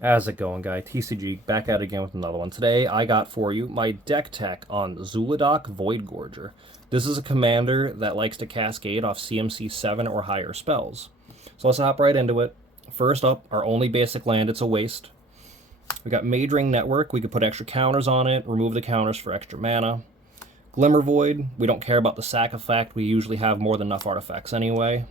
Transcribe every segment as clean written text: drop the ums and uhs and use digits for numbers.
How's it going, guy? TCG back at it again with another one. Today, I got for you my deck tech on Zhulodok Gorger. This is a commander that likes to cascade off CMC 7 or higher spells. So let's hop right into it. First up, our only basic land, it's a waste. We got Majoring Network, we could put extra counters on it, remove the counters for extra mana. Glimmer Void, we don't care about the sack effect, we usually have more than enough artifacts anyway.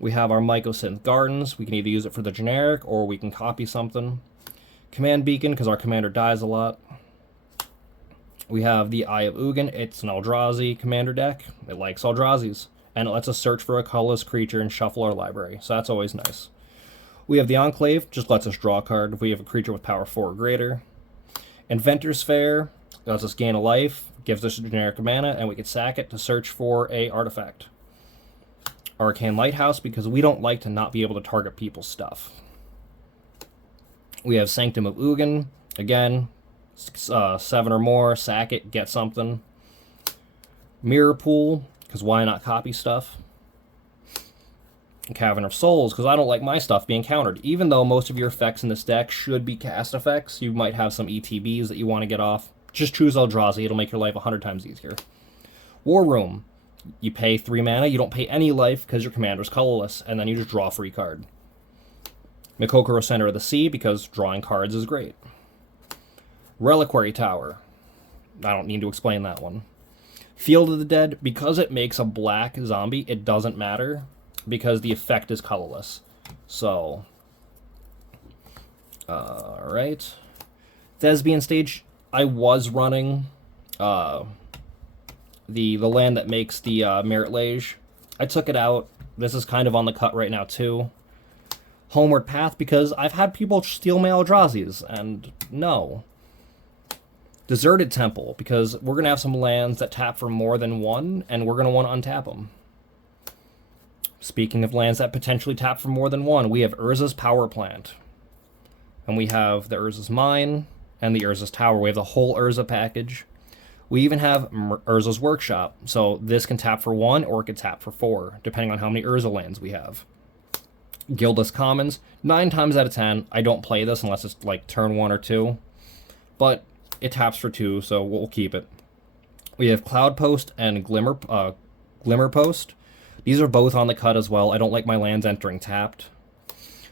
We have our Mycosynth Gardens. We can either use it for the generic or we can copy something. Command Beacon, because our commander dies a lot. We have the Eye of Ugin. It's an Eldrazi commander deck. It likes Eldrazi's. And it lets us search for a colorless creature and shuffle our library. So that's always nice. We have the Enclave. Just lets us draw a card if we have a creature with power 4 or greater. Inventor's Fair lets us gain a life. Gives us a generic mana. And we can sack it to search for a artifact. Arcane Lighthouse, because we don't like to not be able to target people's stuff. We have Sanctum of Ugin. Again, 7 or more, sack it, get something. Mirror Pool, because why not copy stuff? Cavern of Souls, because I don't like my stuff being countered. Even though most of your effects in this deck should be cast effects, you might have some ETBs that you want to get off. Just choose Eldrazi, it'll make your life 100 times easier. War Room. You pay 3 mana, you don't pay any life because your commander's colorless, and then you just draw a free card. Mikokoro Center of the Sea, because drawing cards is great. Reliquary Tower. I don't need to explain that one. Field of the Dead, because it makes a black zombie, it doesn't matter, because the effect is colorless. So, alright. Thespian Stage, I was running, the land that makes the Merit Lage. I took it out. This is kind of on the cut right now too. Homeward Path, because I've had people steal my Eldrazi's, and no. Deserted Temple, because we're going to have some lands that tap for more than one, and we're going to want to untap them. Speaking of lands that potentially tap for more than one, we have Urza's Power Plant. And we have the Urza's Mine, and the Urza's Tower. We have the whole Urza package. We even have Urza's Workshop, so this can tap for 1 or it can tap for 4, depending on how many Urza lands we have. Guildless Commons, 9 times out of 10, I don't play this unless it's like turn 1 or 2, but it taps for 2, so we'll keep it. We have Cloud Post and Glimmer Post. These are both on the cut as well. I don't like my lands entering tapped.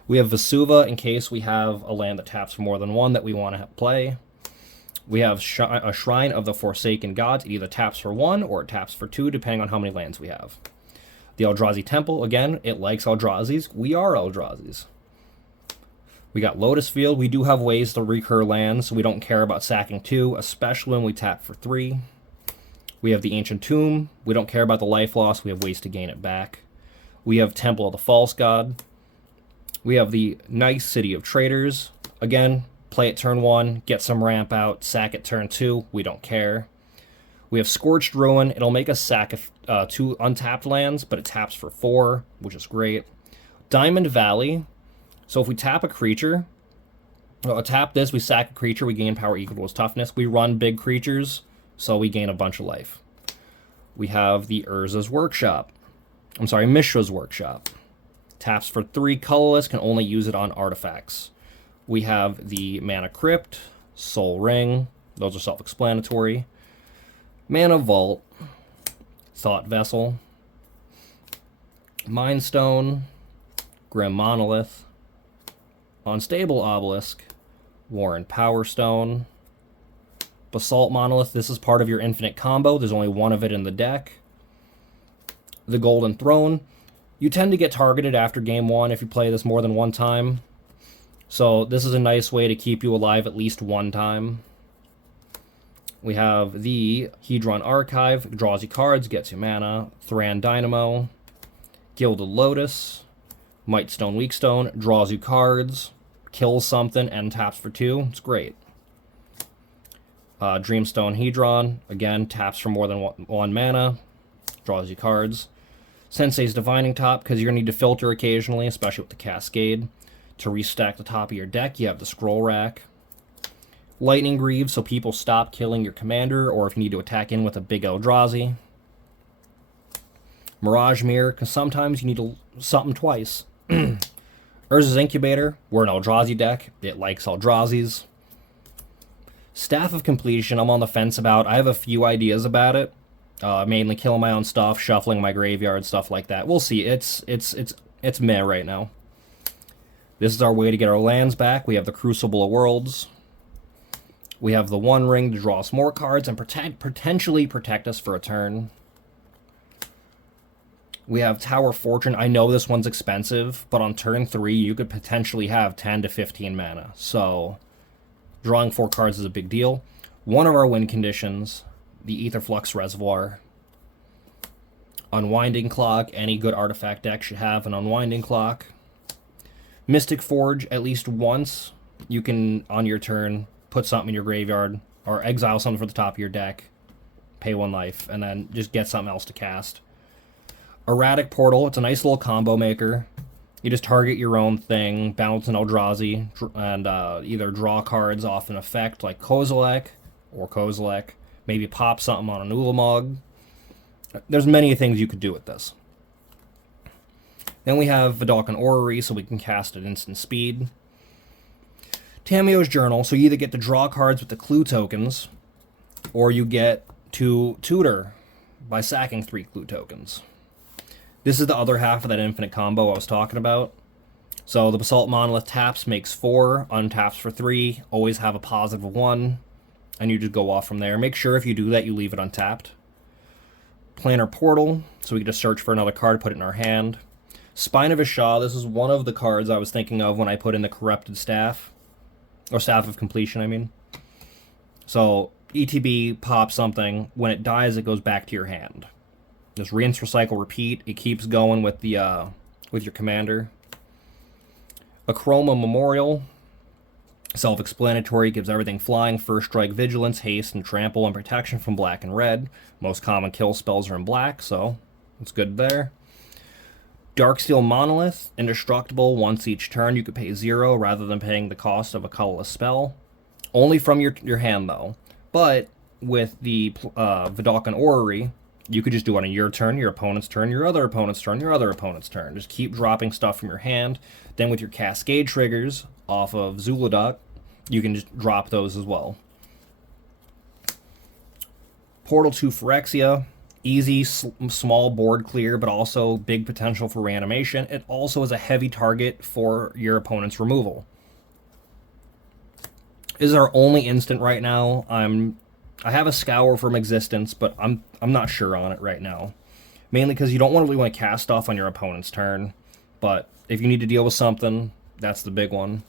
We have Vesuva in case we have a land that taps for more than 1 that we want to play. We have a Shrine of the Forsaken Gods. It either taps for 1 or it taps for 2, depending on how many lands we have. The Eldrazi Temple, again, it likes Eldrazi's. We are Eldrazi's. We got Lotus Field. We do have ways to recur lands, so we don't care about sacking 2, especially when we tap for 3. We have the Ancient Tomb. We don't care about the life loss. We have ways to gain it back. We have Temple of the False God. We have the Nice City of Traders. Again, play it turn 1, get some ramp out, sack it turn 2, we don't care. We have Scorched Ruin. It'll make us sack 2 untapped lands, but it taps for 4, which is great. Diamond Valley. So if we tap a creature, tap this, we sack a creature, we gain power equal to its toughness. We run big creatures, so we gain a bunch of life. We have the Mishra's Workshop. Taps for 3 colorless, can only use it on artifacts. We have the Mana Crypt, Soul Ring. Those are self-explanatory. Mana Vault, Thought Vessel, Mind Stone, Grim Monolith, Unstable Obelisk, Warren Power Stone, Basalt Monolith. This is part of your infinite combo. There's only 1 of it in the deck. The Golden Throne. You tend to get targeted after game 1 if you play this more than 1 time. So this is a nice way to keep you alive at least 1 time. We have the Hedron Archive, draws you cards, gets you mana. Thran Dynamo, Gilded Lotus, Mightstone Weakstone, draws you cards, kills something, and taps for 2. It's great. Dreamstone Hedron, again, taps for more than 1 mana, draws you cards. Sensei's Divining Top, because you're going to need to filter occasionally, especially with the Cascade. To restack the top of your deck, you have the Scroll Rack. Lightning Greaves, so people stop killing your commander, or if you need to attack in with a big Eldrazi. Mirage Mirror, because sometimes you need something twice. Urza's Incubator. We're an Eldrazi deck. It likes Eldrazi's. Staff of Completion, I'm on the fence about. I have a few ideas about it. Mainly killing my own stuff, shuffling my graveyard, stuff like that. We'll see. It's meh right now. This is our way to get our lands back. We have the Crucible of Worlds. We have the One Ring to draw us more cards and potentially protect us for a turn. We have Tower Fortune. I know this one's expensive, but on turn 3, you could potentially have 10 to 15 mana. So, drawing 4 cards is a big deal. One of our win conditions, the Aetherflux Reservoir. Unwinding Clock. Any good artifact deck should have an Unwinding Clock. Mystic Forge, at least once, you can, on your turn, put something in your graveyard, or exile something from the top of your deck, pay 1 life, and then just get something else to cast. Erratic Portal, it's a nice little combo maker. You just target your own thing, bounce an Eldrazi, and either draw cards off an effect like Kozilek, maybe pop something on an Ulamog. There's many things you could do with this. Then we have Vidalcan Orrery, so we can cast at instant speed. Tamio's Journal, so you either get to draw cards with the clue tokens, or you get to tutor by sacking 3 clue tokens. This is the other half of that infinite combo I was talking about. So the Basalt Monolith taps, makes 4, untaps for 3, always have a positive 1, and you just go off from there. Make sure if you do that, you leave it untapped. Planar Portal, so we can just search for another card, put it in our hand. Spine of Ishah, this is one of the cards I was thinking of when I put in the Corrupted Staff. Or Staff of Completion, I mean. So, ETB, pop something. When it dies, it goes back to your hand. Just rinse, recycle, repeat. It keeps going with the with your commander. Achroma Memorial. Self-explanatory, gives everything flying, first strike, vigilance, haste, and trample, and protection from black and red. Most common kill spells are in black, so it's good there. Darksteel Monolith, indestructible, once each turn you could pay 0 rather than paying the cost of a colorless spell. Only from your hand, though. But with the Vidalcan Orrery, you could just do it on your turn, your opponent's turn, your other opponent's turn, your other opponent's turn. Just keep dropping stuff from your hand. Then with your Cascade triggers off of Zhulodok, you can just drop those as well. Portal to Phyrexia. Easy, small board clear, but also big potential for reanimation. It also is a heavy target for your opponent's removal. This is our only instant right now. I have a Scour from Existence, but I'm not sure on it right now. Mainly because you don't really want to cast stuff on your opponent's turn. But if you need to deal with something, that's the big one.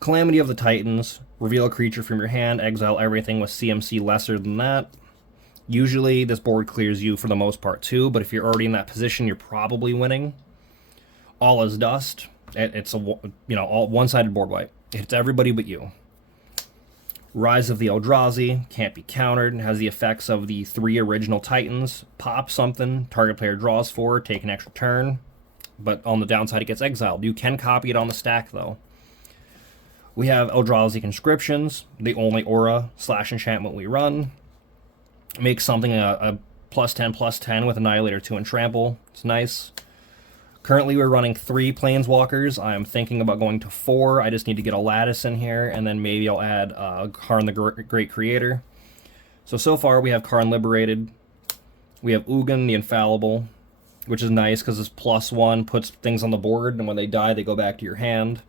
Calamity of the Titans. Reveal a creature from your hand, exile everything with CMC lesser than that. Usually this board clears you for the most part too, but if you're already in that position, you're probably winning. All is Dust. It's a all one-sided board wipe. It hits everybody but you. Rise of the Eldrazi, can't be countered, has the effects of the 3 original Titans. Pop something, target player draws 4, take an extra turn, but on the downside it gets exiled. You can copy it on the stack though. We have Eldrazi Conscriptions, the only aura / enchantment we run. Make something a +10/+10 with Annihilator 2 and Trample. It's nice. Currently we're running 3 Planeswalkers. I'm thinking about going to 4. I just need to get a Lattice in here, and then maybe I'll add Karn the Great Creator. So far we have Karn Liberated. We have Ugin the Infallible, which is nice because it's +1, puts things on the board, and when they die they go back to your hand.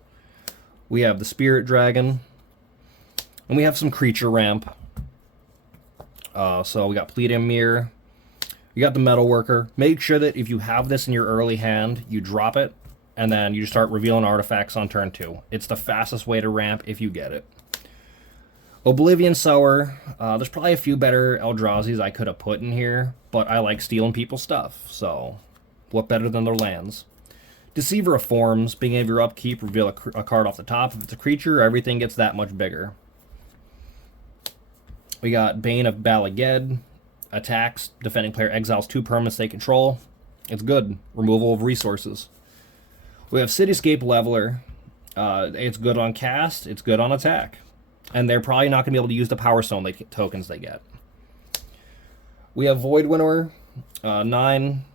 We have the Spirit Dragon. And we have some creature ramp. So we got Pleadium Mirror. You got the Metalworker. Make sure that if you have this in your early hand, you drop it, and then you start revealing artifacts on turn 2. It's the fastest way to ramp if you get it. Oblivion Sower. There's probably a few better Eldrazi's I could have put in here, but I like stealing people's stuff, so what better than their lands? Deceiver of Forms. Being able to upkeep, reveal a card off the top. If it's a creature, everything gets that much bigger. We got Bane of Balaged. Attacks, defending player exiles 2 permanents they control. It's good. Removal of resources. We have Cityscape Leveler. It's good on cast, it's good on attack. And they're probably not going to be able to use the Power Stone tokens they get. We have Void Winnower. 9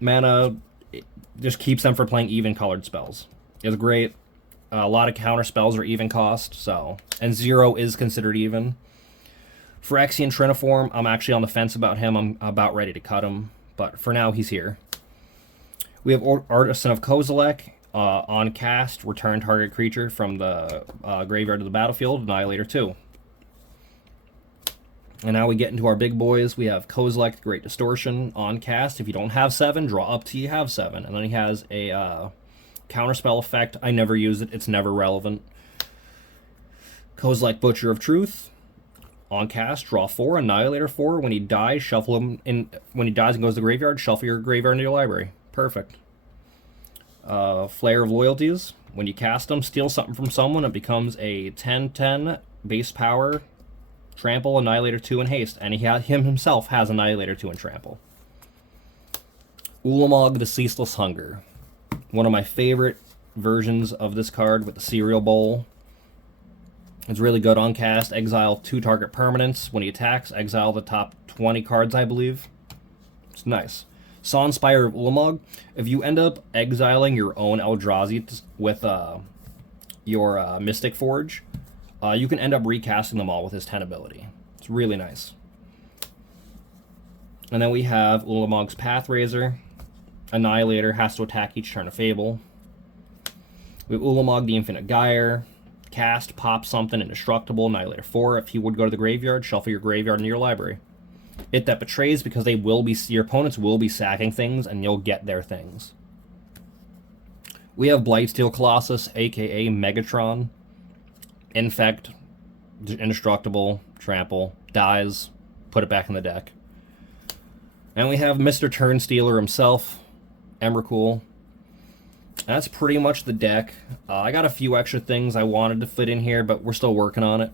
mana. It just keeps them for playing even colored spells. is great. A lot of counter spells are even cost, so, and 0 is considered even. Phyrexian Triniform, I'm actually on the fence about him. I'm about ready to cut him, but for now he's here. We have Artisan of Kozilek. On cast, return target creature from the graveyard to the battlefield, Annihilator 2. And now we get into our big boys. We have Kozilek, Great Distortion. On cast, if you don't have 7, draw up till you have 7. And then he has a counterspell effect. I never use it. It's never relevant. Kozilek, Butcher of Truth. On cast, draw 4, Annihilator 4. When he dies, shuffle him in. When he dies and goes to the graveyard, shuffle your graveyard into your library. Perfect. Flare of Loyalties. When you cast them, steal something from someone. It becomes a 10/10 base power, trample, Annihilator 2, and haste. And him himself has Annihilator 2 and trample. Ulamog, the Ceaseless Hunger. One of my favorite versions of this card with the cereal bowl. It's really good on cast. Exile 2 target permanents. When he attacks, exile the top 20 cards, I believe. It's nice. Sawinspire of Ulamog. If you end up exiling your own Eldrazi with your Mystic Forge, you can end up recasting them all with his 10 ability. It's really nice. And then we have Ulamog's Pathraiser. Annihilator has to attack each turn of Fable. We have Ulamog, the Infinite Gyre. Cast, pop something, indestructible, Annihilator 4. If he would go to the graveyard, shuffle your graveyard into your library. It that betrays, because they will be, your opponents will be sacking things and you'll get their things. We have Blightsteel Colossus, aka Megatron. Infect, indestructible, trample, dies, put it back in the deck. And we have Mr. Turnstealer himself, Emrakul. That's pretty much the deck. I got a few extra things I wanted to fit in here, but we're still working on it.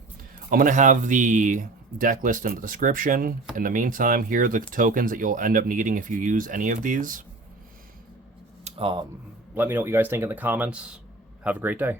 I'm going to have the deck list in the description. In the meantime, here are the tokens that you'll end up needing if you use any of these. Let me know what you guys think in the comments. Have a great day.